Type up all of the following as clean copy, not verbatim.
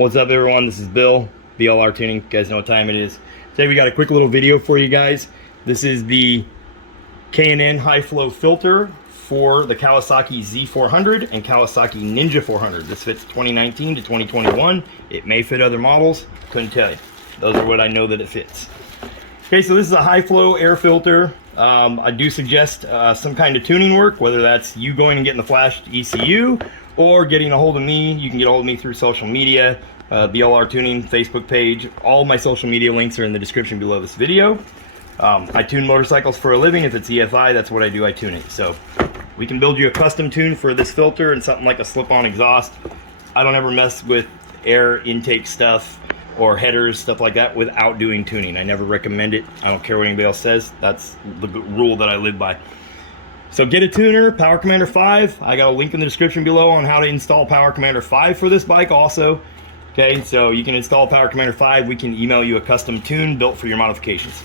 What's up everyone, this is Bill, BLR Tuning. You guys know what time it is. Today we got a quick little video for you guys. This is the K&N high flow filter for the Kawasaki Z400 and Kawasaki Ninja 400. This fits 2019 to 2021. It may fit other models, couldn't tell you. Those are what I know that it fits. Okay, so this is a high flow air filter. I do suggest some kind of tuning work, whether that's you going and getting the flashed ECU or getting a hold of me. You can get a hold of me through social media, BLR Tuning Facebook page. All my social media links are in the description below this video. I tune motorcycles for a living. If it's EFI, that's what I do, I tune it. So we can build you a custom tune for this filter and something like a slip-on exhaust. I don't ever mess with air intake stuff or headers, stuff like that, without doing tuning. I never recommend it. I don't care what anybody else says. That's the rule that I live by. So get a tuner, Power Commander 5. I got a link in the description below on how to install Power Commander 5 for this bike also. Okay, so you can install Power Commander 5. We can email you a custom tune built for your modifications.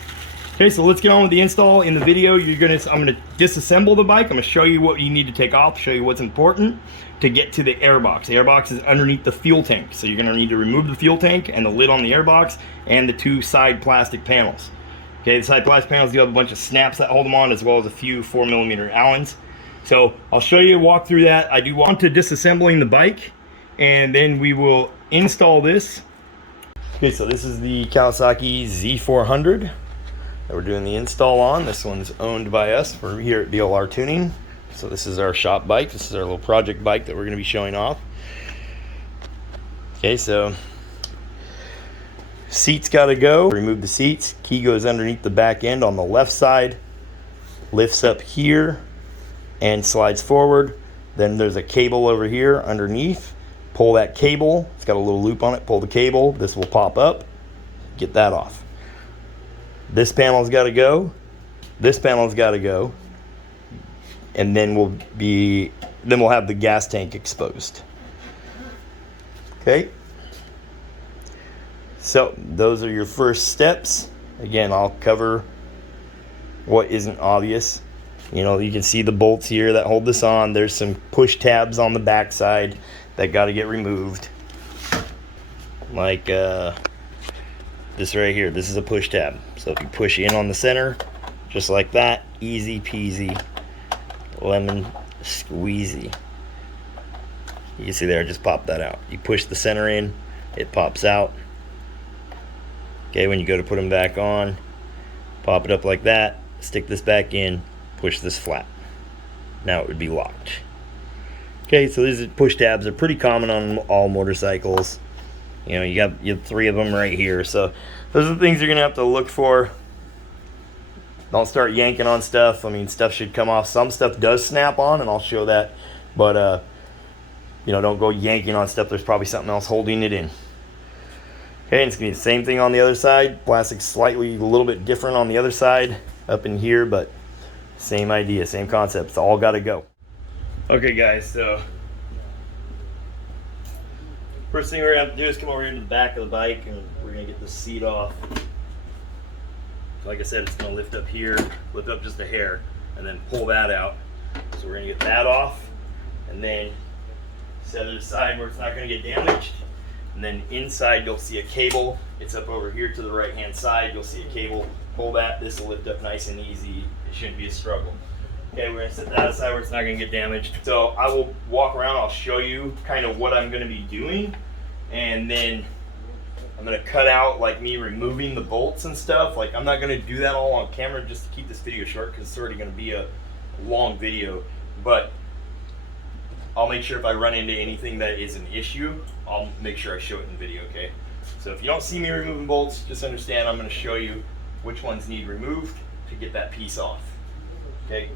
Okay, so let's get on with the install. In the video, I'm gonna disassemble the bike. I'm gonna show you what you need to take off, show you what's important to get to the airbox. The airbox is underneath the fuel tank, so you're gonna need to remove the fuel tank and the lid on the airbox and the two side plastic panels. Okay, the side plastic panels do have a bunch of snaps that hold them on, as well as a few 4mm Allens. So I'll show you, walk through that. I do want to disassembling the bike, and then we will install this. Okay, so this is the Kawasaki Z400 that we're doing the install on. This one's owned by us. We're here at BLR Tuning. So this is our shop bike. This is our little project bike that we're gonna be showing off. Okay, so seats gotta go. Remove the seats. Key goes underneath the back end on the left side, lifts up here and slides forward. Then there's a cable over here underneath. Pull that cable. It's got a little loop on it. Pull the cable. This will pop up. Get that off. This panel's got to go. This panel's got to go. And then we'll have the gas tank exposed. Okay. So those are your first steps. Again, I'll cover what isn't obvious. You know, you can see the bolts here that hold this on. There's some push tabs on the back side that got to get removed. Like this right here. This is a push tab. So if you push in on the center, just like that, easy peasy, lemon squeezy. You can see there, I just popped that out. You push the center in, it pops out. Okay, when you go to put them back on, pop it up like that, stick this back in, push this flat. Now it would be locked. Okay, so these push tabs are pretty common on all motorcycles. You know, you have three of them right here. So those are the things you're gonna have to look for. Don't start yanking on stuff. I mean, stuff should come off. Some stuff does snap on, and I'll show that. But you know, don't go yanking on stuff. There's probably something else holding it in. Okay, and it's gonna be the same thing on the other side. Plastic's slightly a little bit different on the other side up in here, but same idea, same concept. It's all gotta go. Okay guys, so first thing we're gonna have to do is come over here to the back of the bike, and we're gonna get the seat off. Like I said, it's gonna lift up here, lift up just a hair, and then pull that out. So we're gonna get that off, and then set it aside where it's not gonna get damaged. And then inside you'll see a cable. It's up over here to the right hand side. You'll see a cable. Pull that. This will lift up nice and easy. It shouldn't be a struggle. Okay, we're gonna set that aside where it's not gonna get damaged. So I will walk around. I'll show you kind of what I'm gonna be doing, and then I'm gonna cut out like me removing the bolts and stuff. Like, I'm not gonna do that all on camera just to keep this video short, because it's already gonna be a long video. But I'll make sure if I run into anything that is an issue, I'll make sure I show it in video, okay? So if you don't see me removing bolts, just understand I'm gonna show you which ones need removed to get that piece off, okay?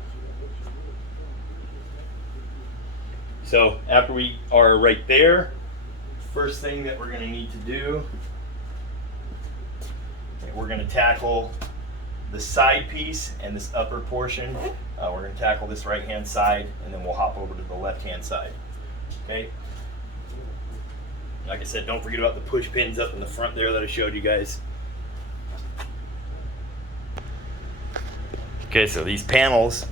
So after we are right there, first thing that we're gonna need to do, we're gonna tackle the side piece and this upper portion. We're gonna tackle this right hand side, and then we'll hop over to the left hand side, okay? Like I said, don't forget about the push pins up in the front there that I showed you guys. Okay, so these panels,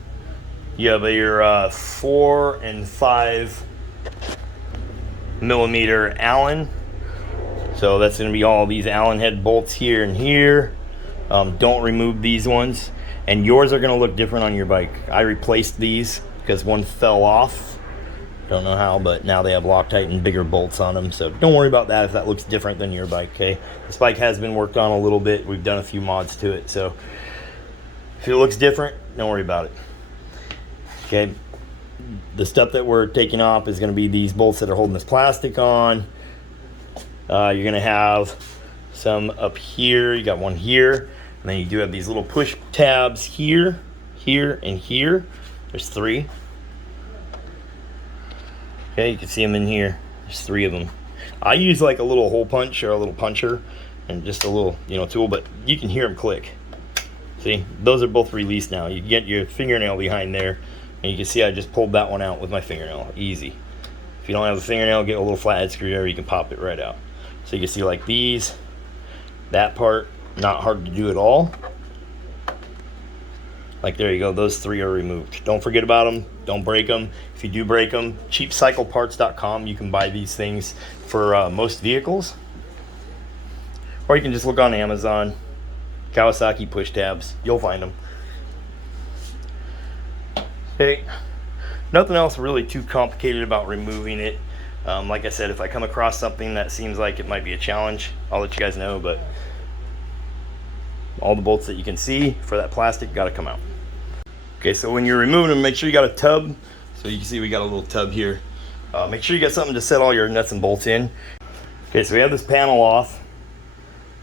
you have your 4 and 5 millimeter Allen So that's going to be all these Allen head bolts here and here. Don't remove these ones. And yours are going to look different on your bike. I replaced these because one fell off. Don't know how, but now they have Loctite and bigger bolts on them. So don't worry about that if that looks different than your bike, okay? This bike has been worked on a little bit. We've done a few mods to it. So if it looks different, don't worry about it. Okay, the stuff that we're taking off is going to be these bolts that are holding this plastic on. You're going to have some up here. You got one here. And then you do have these little push tabs here, here, and here. There's 3. Okay, you can see them in here. There's 3 of them. I use like a little hole punch or a little puncher and just a little, tool, but you can hear them click. See, those are both released now. You get your fingernail behind there, and you can see I just pulled that one out with my fingernail. Easy. If you don't have a fingernail, get a little flathead screwdriver, you can pop it right out. So you can see like these, that part, not hard to do at all. Like there you go, those 3 are removed. Don't forget about them, don't break them. If you do break them, cheapcycleparts.com, you can buy these things for most vehicles. Or you can just look on Amazon, Kawasaki push tabs, you'll find them. Okay, nothing else really too complicated about removing it. Like I said, if I come across something that seems like it might be a challenge, I'll let you guys know, but all the bolts that you can see for that plastic got to come out. Okay, so when you're removing them, make sure you got a tub. So you can see we got a little tub here. Make sure you got something to set all your nuts and bolts in. Okay, so we have this panel off.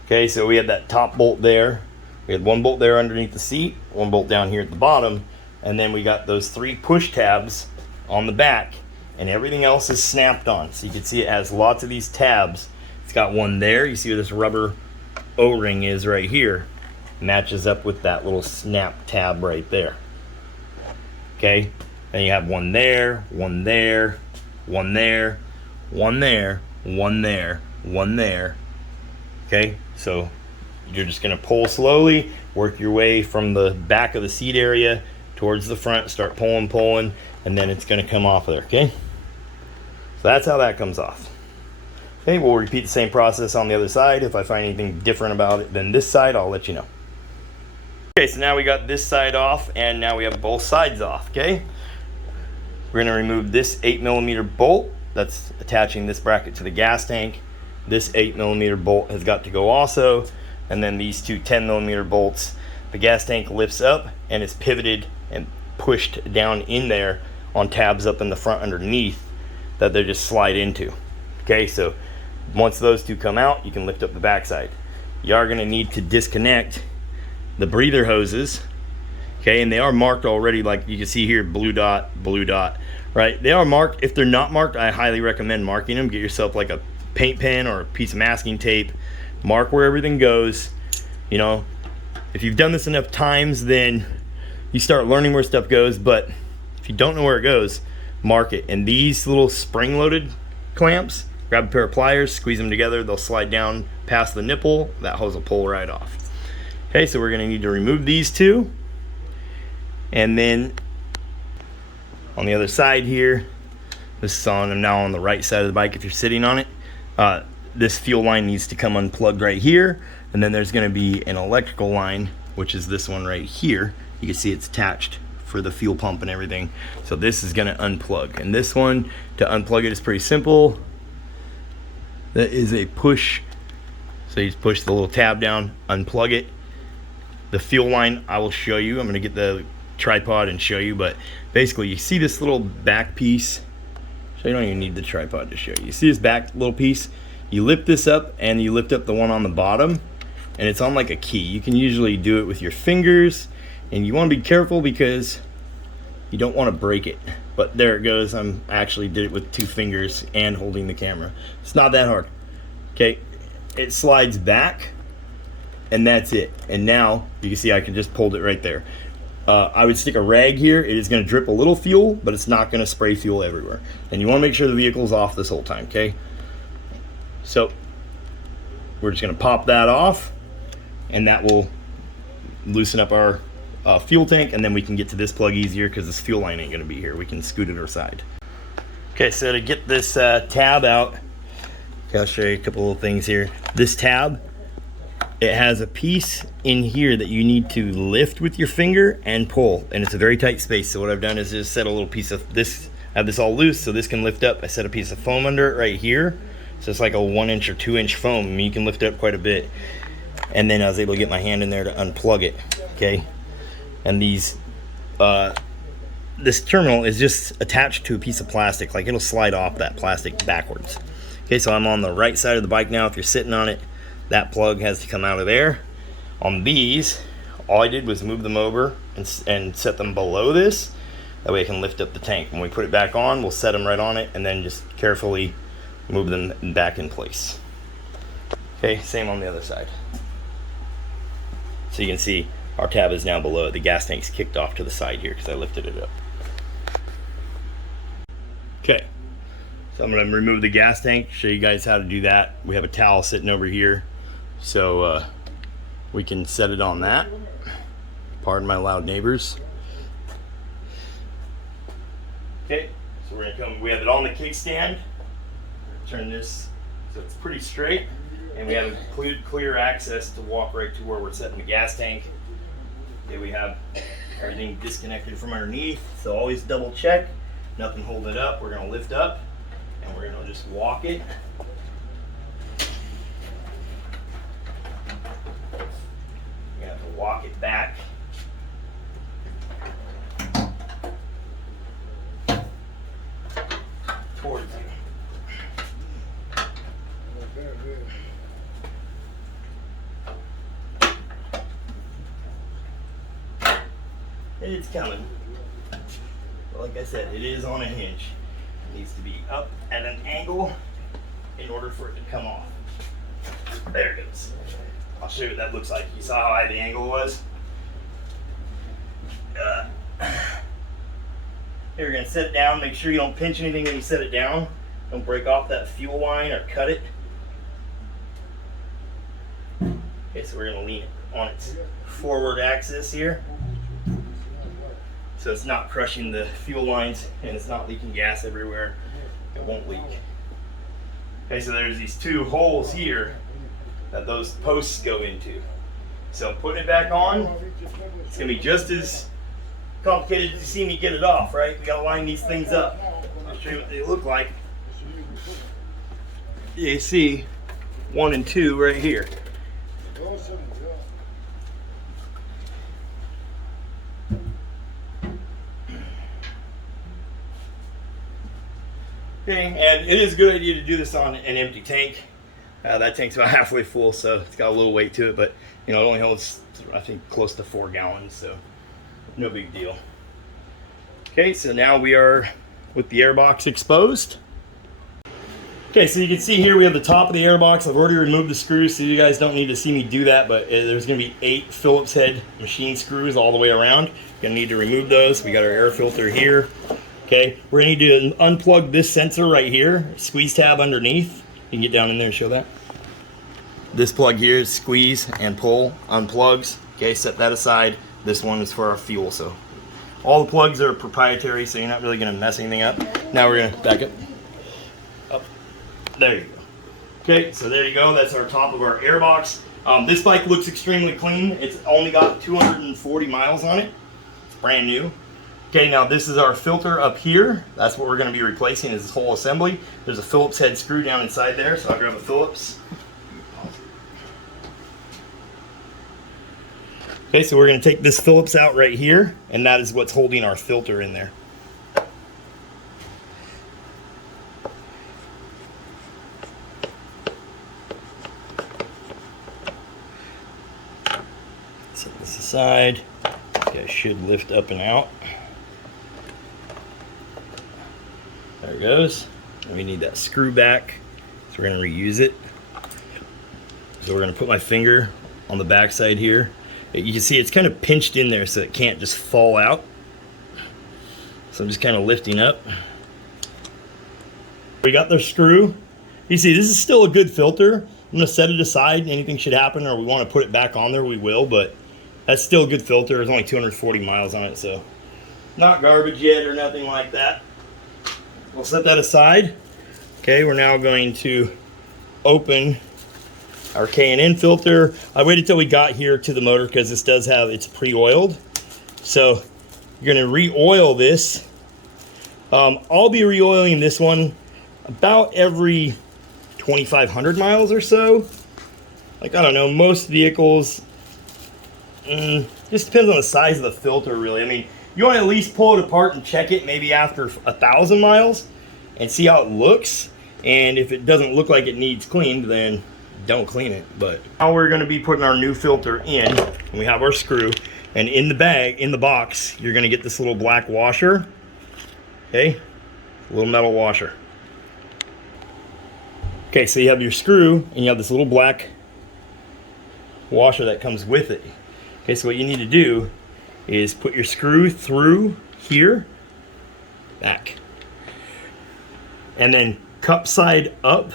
Okay, so we had that top bolt there. We had 1 bolt there underneath the seat, 1 bolt down here at the bottom, and then we got those 3 push tabs on the back, and everything else is snapped on. So you can see it has lots of these tabs. It's got 1 there. You see where this rubber O-ring is right here. Matches up with that little snap tab right there. Okay, then you have 1 there, 1 there, 1 there, 1 there, 1 there, 1 there. Okay, so you're just going to pull slowly, work your way from the back of the seat area towards the front, start pulling, and then it's going to come off of there. Okay, so that's how that comes off. Okay, we'll repeat the same process on the other side. If I find anything different about it than this side, I'll let you know. Okay, so now we got this side off, and now we have both sides off. Okay, we're going to remove this 8mm bolt that's attaching this bracket to the gas tank. This 8mm bolt has got to go also, and then these 2 10mm bolts. The gas tank lifts up and it's pivoted and pushed down in there on tabs up in the front underneath that they just slide into. Okay, so once those 2 come out, you can lift up the backside. You are going to need to disconnect the breather hoses. Okay, and they are marked already, like you can see here, blue dot, right? They are marked. If they're not marked, I highly recommend marking them. Get yourself like a paint pen or a piece of masking tape, mark where everything goes. If you've done this enough times, then you start learning where stuff goes, but if you don't know where it goes, mark it. And these little spring-loaded clamps, grab a pair of pliers, squeeze them together, they'll slide down past the nipple, that hose will pull right off. Okay, so we're going to need to remove these 2, and then on the other side here, this is on, I'm now on the right side of the bike if you're sitting on it. This fuel line needs to come unplugged right here, and then there's going to be an electrical line, which is this one right here. You can see it's attached for the fuel pump and everything. So this is going to unplug, and this one, to unplug it, is pretty simple. That is a push. So you just push the little tab down, unplug it. The fuel line, I will show you. I'm going to get the tripod and show you, but basically you see this little back piece. So you don't even need the tripod to show you. You see this back little piece? You lift this up and you lift up the one on the bottom, and it's on like a key. You can usually do it with your fingers, and you want to be careful because you don't want to break it. But there it goes. I actually did it with 2 fingers and holding the camera. It's not that hard. Okay, it slides back, and that's it. And now you can see I can just pulled it right there. I would stick a rag here. It is going to drip a little fuel, but it's not going to spray fuel everywhere. And you want to make sure the vehicle's off this whole time, okay? So we're just going to pop that off, and that will loosen up our fuel tank, and then we can get to this plug easier because this fuel line ain't going to be here. We can scoot it aside. Okay, so to get this tab out, Okay, I'll show you a couple little things here. This tab, it has a piece in here that you need to lift with your finger and pull, and it's a very tight space. So what I've done is just set a little piece of this, have this all loose so this can lift up. I set a piece of foam under it right here. So it's like a 1 inch or 2 inch foam. I mean, you can lift it up quite a bit. And then I was able to get my hand in there to unplug it, okay? And these, this terminal is just attached to a piece of plastic. Like, it'll slide off that plastic backwards. Okay, so I'm on the right side of the bike now. If you're sitting on it, that plug has to come out of there. On these, all I did was move them over and set them below this. That way I can lift up the tank. When we put it back on, we'll set them right on it and then just carefully move them back in place. Okay, same on the other side. So you can see our tab is now below it. The gas tank's kicked off to the side here because I lifted it up. Okay, so I'm going to remove the gas tank, show you guys how to do that. We have a towel sitting over here, so we can set it on that. Pardon my loud neighbors. Okay, so we're going to come, we have it on the kickstand. Turn this so it's pretty straight, and we have clear access to walk right to where we're setting the gas tank. Okay, we have everything disconnected from underneath, so always double check. Nothing holding it up. We're going to lift up and we're going to just walk it. We're going to have to walk it back. Towards you. It's coming. But like I said, it is on a hinge. It needs to be up at an angle in order for it to come off. There it goes. I'll show you what that looks like. You saw how high the angle was? Here, you're going to set it down. Make sure you don't pinch anything when you set it down. Don't break off that fuel line or cut it. Okay, so we're going to lean it on its forward axis here, so it's not crushing the fuel lines and it's not leaking gas everywhere. It won't leak. Okay, so there's these two holes here that those posts go into. So putting it back on, it's going to be just as complicated to see me get it off, right? We got to line these things up. I'll show you what they look like. You see 1 and 2 right here. Okay, and it is a good idea to do this on an empty tank. That tank's about halfway full, so it's got a little weight to it, but you know, it only holds, I think, close to 4 gallons, so no big deal. Okay, so now we are with the airbox exposed. Okay, so you can see here we have the top of the airbox. I've already removed the screws, so you guys don't need to see me do that, but there's going to be 8 Phillips head machine screws all the way around. You're going to need to remove those. We got our air filter here. Okay, we're going to need to unplug this sensor right here, squeeze tab underneath. You can get down in there and show that. This plug here is squeeze and pull, unplugs. Okay, set that aside. This one is for our fuel, so all the plugs are proprietary, so you're not really going to mess anything up. Now we're going to back up. Up. There you go. Okay, so there you go. That's our top of our airbox. This bike looks extremely clean. It's only got 240 miles on it. It's brand new. Okay, now this is our filter up here. That's what we're going to be replacing, is this whole assembly. There's a Phillips head screw down inside there, so I'll grab a Phillips. Okay, so we're going to take this Phillips out right here, and that is what's holding our filter in there. Set this aside. Okay, should lift up and out. There it goes. And we need that screw back, so we're going to reuse it. So we're going to put my finger on the back side here. You can see it's kind of pinched in there so it can't just fall out. So I'm just kind of lifting up. We got the screw. You see, this is still a good filter. I'm going to set it aside. Anything should happen or we want to put it back on there, we will, but that's still a good filter. There's only 240 miles on it, so not garbage yet or nothing like that. We'll set that aside. Okay, we're now going to open our K&N filter. I waited till we got here to the motor because this does have, it's pre-oiled. So you're gonna re-oil this. I'll be re-oiling this one about every 2,500 miles or so. Like, I don't know, most vehicles, just depends on the size of the filter, really. I mean, you want to at least pull it apart and check it maybe after 1,000 miles and see how it looks. And if it doesn't look like it needs cleaned, then don't clean it. But now we're going to be putting our new filter in, and we have our screw. And in the bag, in the box, you're going to get this little black washer. Okay, a little metal washer. Okay, so you have your screw, and you have this little black washer that comes with it. Okay, so what you need to do is put your screw through here, back, and then cup side up.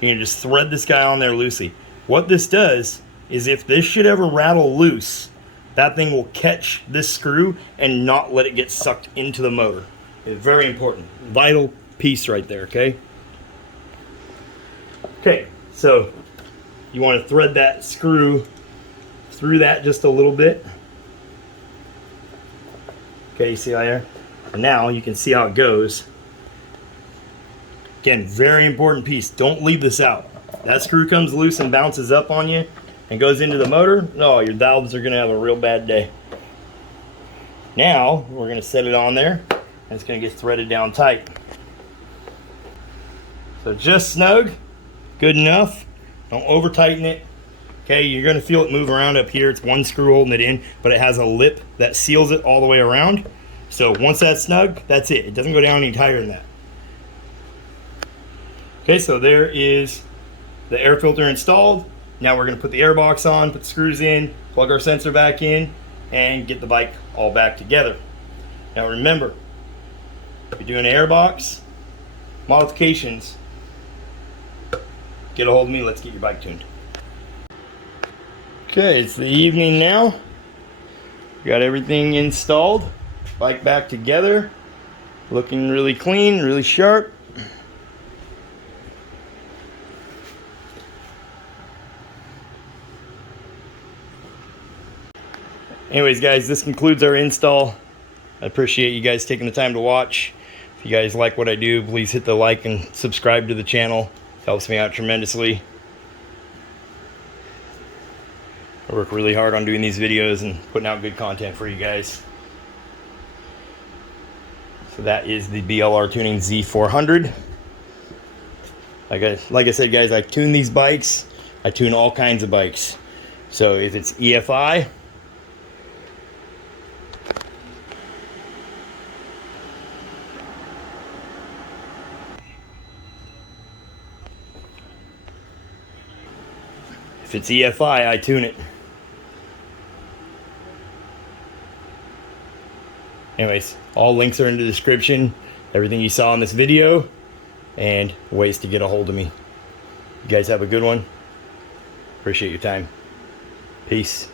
You can just thread this guy on there loosely. What this does is if this should ever rattle loose, that thing will catch this screw and not let it get sucked into the motor. It's very important, vital piece right there, okay? Okay, so you want to thread that screw through that just a little bit. Okay, you see how there? And now you can see how it goes. Again, very important piece. Don't leave this out. That screw comes loose and bounces up on you and goes into the motor. Oh, your valves are going to have a real bad day. Now, we're going to set it on there, and it's going to get threaded down tight. So just snug, good enough. Don't over tighten it. Okay, you're going to feel it move around up here. It's one screw holding it in, but it has a lip that seals it all the way around. So once that's snug, that's it. It doesn't go down any tighter than that. Okay, so there is the air filter installed. Now we're going to put the air box on, put the screws in, plug our sensor back in, and get the bike all back together. Now remember, if you're doing air box modifications, get a hold of me. Let's get your bike tuned. Okay, it's the evening now. Got everything installed. Bike back together. Looking really clean, really sharp. Anyways, guys, this concludes our install. I appreciate you guys taking the time to watch. If you guys like what I do, please hit the like and subscribe to the channel. Helps me out tremendously. I work really hard on doing these videos and putting out good content for you guys. So that is the BLR Tuning Z400. Like I said, guys, I tune these bikes. I tune all kinds of bikes. So if it's EFI, I tune it. Anyways, all links are in the description. Everything you saw in this video and ways to get a hold of me. You guys have a good one. Appreciate your time. Peace.